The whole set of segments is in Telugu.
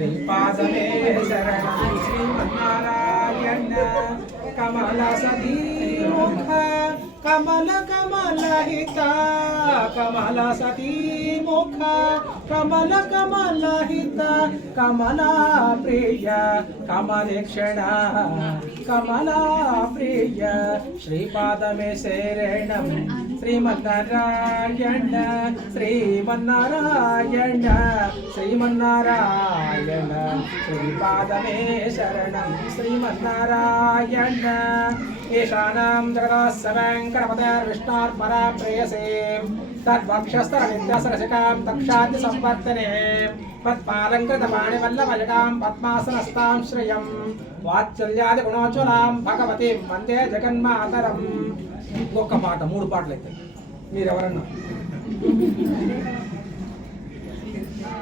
శ్రీపాదమే శరణం శ్రీమన్నారాయణ కమల సతీ ముఖ కమల కమలహిత కమల సతీ ముఖ కమల కమలహిత కమలా ప్రియ కమలేక్షణ కమలా ప్రియ శ్రీపాదమే శరణం శ్రీమన్నారాయణ శ్రీమన్నారాయణ శ్రీమన్నారాయణ శ్రీపాదమే శరణం శ్రీమన్నారాయణ ఈశానాం జగదాస్య వెంకటపతిర్విష్ణోర్పరా ప్రేయసే తద్వక్షస్థలనిత్యసరసికాం తక్షాద్య సంవర్తనే పద్మాలంకృతపాణివల్లభజగాం పద్మాసనస్తాం శ్రియం వాత్సల్యాది గుణోజ్వలాం భగవతీం వందే జగన్మాతరం. ఇంకొక పాట, 3 పాటలు అయితే మీరెవరన్నా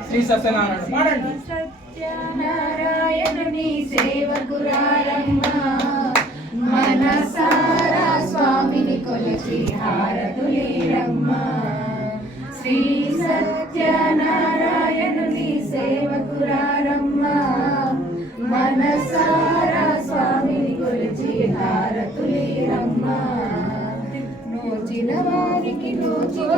శ్రీ సత్యనారాయణ పాడండి. సత్యనారాయణుని సేవకురారమ్మ మనసారా స్వామిని కొలిచి హారతులేరమ్మ. శ్రీ సత్యనారాయణుని సేవకురారమ్మ మనసారా స్వామిని కొలిచి హారతులేరమ్మ. నోచిన వారికి నోచిన